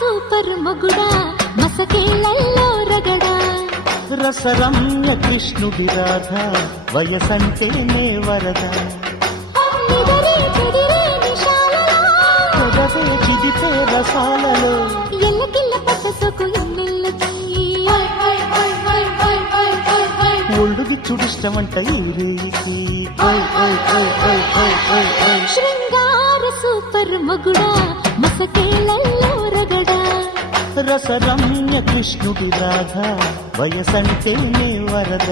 super మొగుడా మసకేళ్ళల్లో రగడా రసరమ్య కృష్ణుడి రాధ వయసంటేనే వరద నిదరే చెదిరే నిశాలలో పెదవే చిదిపే రసాలలో ఎల్లకిల్ల పట్ట సొకు ఎన్నెల్లకి ఒళ్ళుది చుడిష్టమంట ఈరేసి శృంగార సూపర్ మొగుడా మసకేళ్ళల్లో రగడా రసరమ్య కృష్ణుడి రాధ వయసంటేనే వరద